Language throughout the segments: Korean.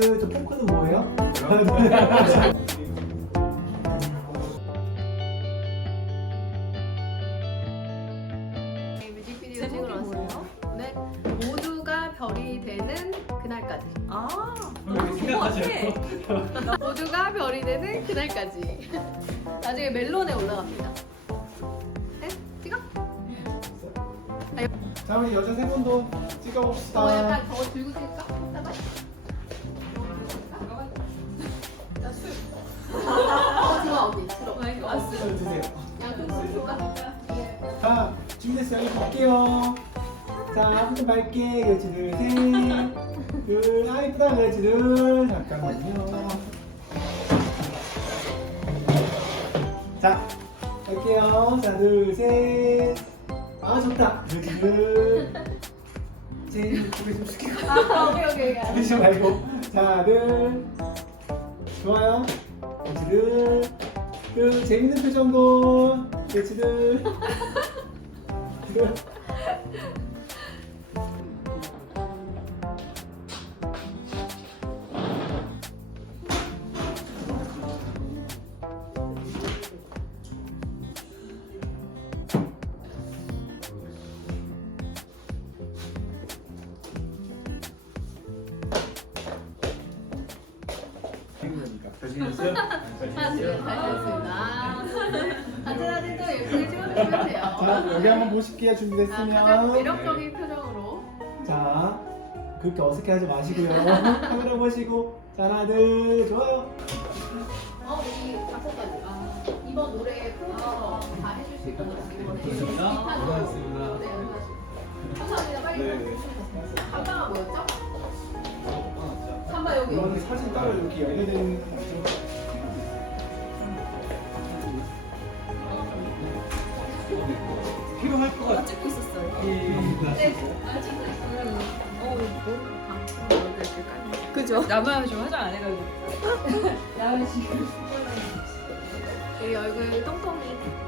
그, 저 포크는 뭐예요? 뮤직비디오 찍으러 왔어요. 뭐? 네, 모두가 별이 되는 그날까지 아, 이렇게 생각하지? 모두가 별이 되는 그날까지. 나중에 멜론에 올라갑니다 네? 찍어? 자 우리 여자 세 분도 찍어봅시다 어, 약간 저거 들고 찍을까? 나술 아, 먹어 아, 아, 하지마 언니 들어 술 드세요 네. 네. 자, 준비됐어요. 여기 볼게요. 자, 한번 밝게. 그렇지, 둘, 셋. 둘, 아, 이쁘다. 그렇지, 둘. 잠깐만요. 자, 갈게요. 자, 둘, 셋. 아, 좋다. 그렇지, 둘. 둘. 제일 고개 좀 쉴게요. 아, 그럼, 오케이, 오케이, 오케이. 오케이. 두시 말고. 자, 둘. 좋아요. 대치들. 그 재밌는 표정도 대치들. 가시겠어습니다 같이 사진 또 예쁘게 찍어주시요 자, 여기 맞지? 한번 보실게요. 준비됐으면. 아, 매력 네. 표정으로. 자, 그렇게 어색해 하지 마시고요. 카메라 보시고. 자, 하나, 좋아요. 어, 여기 가사까지. 아, 이번 노래 다 해주실 것 같습니다. 고맙습니다. 고습니다 사진 따로 이렇게 연결되는 거죠. 필요할 거 같아. 찍고 어, 있었어요. 예. 네. 그죠? 아직... 어, 뭐? 나만 좀 화장 안 해가지고. 나 지금. 이 얼굴 똥똥이.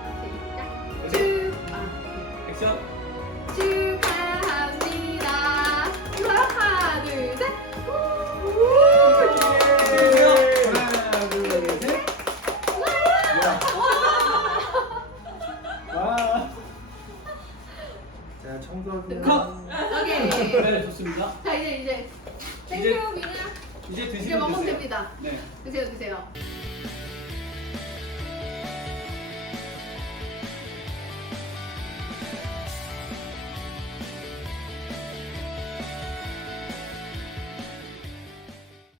축하합니다! 하나, 둘, 셋! 우! 예! 하나, 둘, 셋! 와! 와. 와. 와. 와. 자, 청소하 청도를... 오케이! 네, 좋습니다. 자, 이제, 이제. 땡큐, 미이요 이제 먹으면 됩니다. 네. 드세요, 드세요.